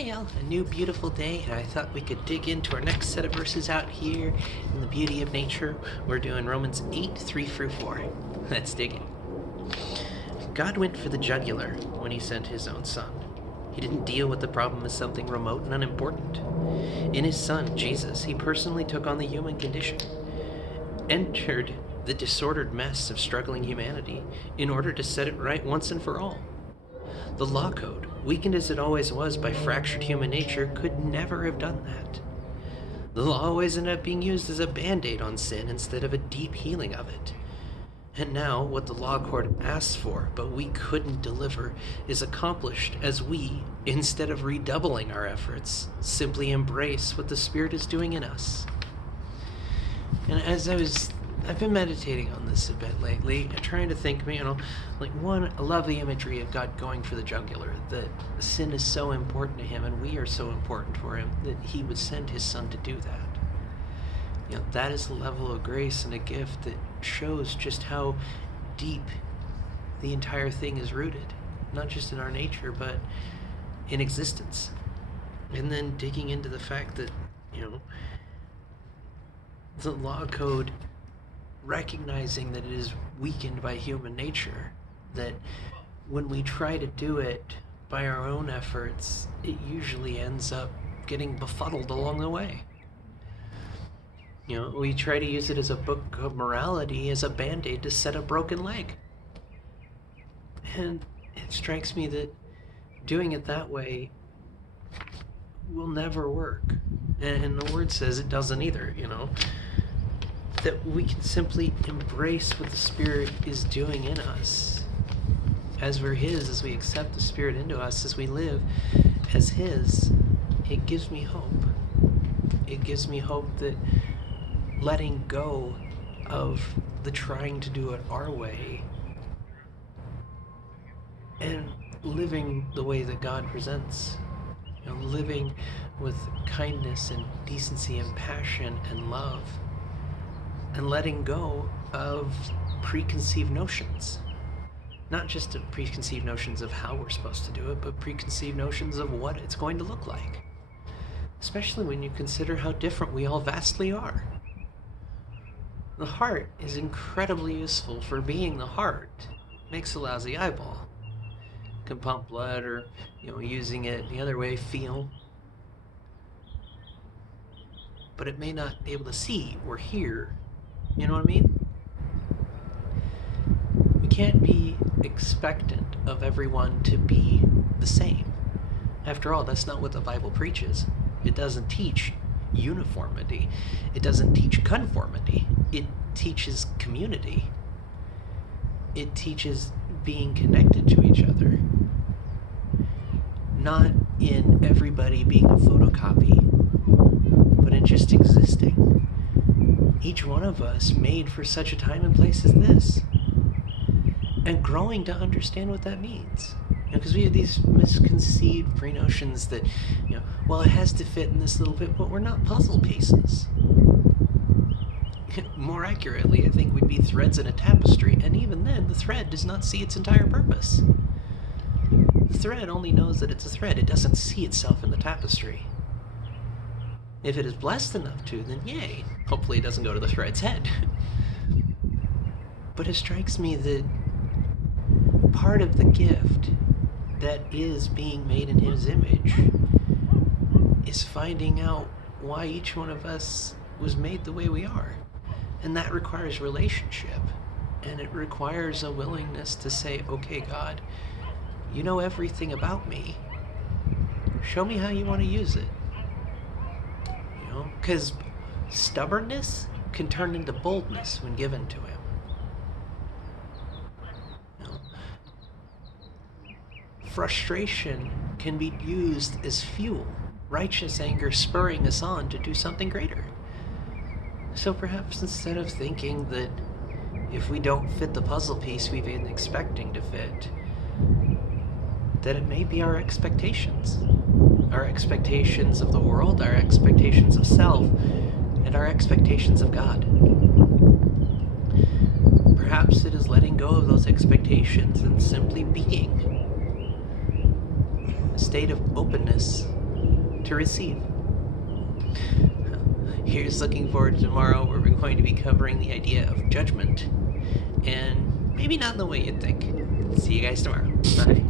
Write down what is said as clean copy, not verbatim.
A new beautiful day, and I thought we could dig into our next set of verses out here in the beauty of nature. We're doing Romans 8, 3 through 4. Let's dig in. God went for the jugular when he sent his own son. He didn't deal with the problem as something remote and unimportant. In his son, Jesus, he personally took on the human condition, entered the disordered mess of struggling humanity in order to set it right once and for all. The law code, weakened as it always was by fractured human nature, could never have done that. The law always ended up being used as a band-aid on sin instead of a deep healing of it. And now, what the law court asks for, but we couldn't deliver, is accomplished as we, instead of redoubling our efforts, simply embrace what the Spirit is doing in us. And I've been meditating on this a bit lately, and trying to think, I love the imagery of God going for the jugular, that sin is so important to him, and we are so important for him, that he would send his son to do that. That is a level of grace and a gift that shows just how deep the entire thing is rooted, not just in our nature, but in existence. And then digging into the fact that, the law code, recognizing that it is weakened by human nature, that when we try to do it by our own efforts, it usually ends up getting befuddled along the way. We try to use it as a book of morality, as a band-aid to set a broken leg. And it strikes me that doing it that way will never work. And the word says it doesn't either, that we can simply embrace what the Spirit is doing in us. As we're his, as we accept the Spirit into us, as we live as his, it gives me hope. It gives me hope that letting go of the trying to do it our way and living the way that God presents, living with kindness and decency and passion and love, and letting go of preconceived notions. Not just of preconceived notions of how we're supposed to do it, but preconceived notions of what it's going to look like. Especially when you consider how different we all vastly are. The heart is incredibly useful for being the heart. It makes a lousy eyeball. It can pump blood, or, using it the other way, feel. But it may not be able to see or hear. You know what I mean? We can't be expectant of everyone to be the same. After all, that's not what the Bible preaches. It doesn't teach uniformity. It doesn't teach conformity. It teaches community. It teaches being connected to each other. Not in everybody being a photocopy, but in just existing. Each one of us made for such a time and place as this. And growing to understand what that means. Because we have these misconceived pre-notions that, it has to fit in this little bit, but we're not puzzle pieces. More accurately, I think we'd be threads in a tapestry, and even then, the thread does not see its entire purpose. The thread only knows that it's a thread. It doesn't see itself in the tapestry. If it is blessed enough to, then yay. Hopefully it doesn't go to the thread's head. But it strikes me that part of the gift that is being made in his image is finding out why each one of us was made the way we are. And that requires relationship. And it requires a willingness to say, okay, God, you know everything about me. Show me how you want to use it. Because stubbornness can turn into boldness when given to him. Frustration can be used as fuel, righteous anger spurring us on to do something greater. So perhaps instead of thinking that if we don't fit the puzzle piece we've been expecting to fit, that it may be our expectations. Our expectations of the world, our expectations of self, and our expectations of God. Perhaps it is letting go of those expectations and simply being. A state of openness to receive. Here's looking forward to tomorrow, where we're going to be covering the idea of judgment. And maybe not in the way you'd think. See you guys tomorrow. Bye.